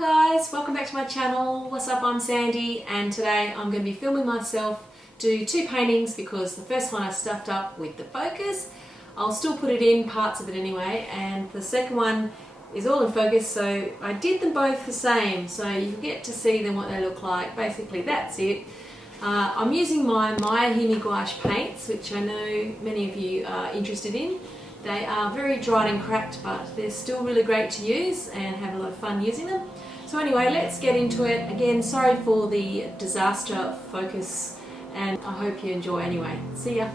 guys, welcome back to my channel. What's up? I'm Sandy and today I'm going to be filming myself do two paintings because the first one I stuffed up with the focus. I'll still put it in, parts of it anyway, and the second one is all in focus, so I did them both the same so you get to see them what they look like. Basically that's it. I'm using my Miya HIMI gouache paints, which I know many of you are interested in. They are very dried and cracked, but they're still really great to use and have a lot of fun using them. So anyway, let's get into it. Again, sorry for the disaster focus, and I hope you enjoy anyway. See ya.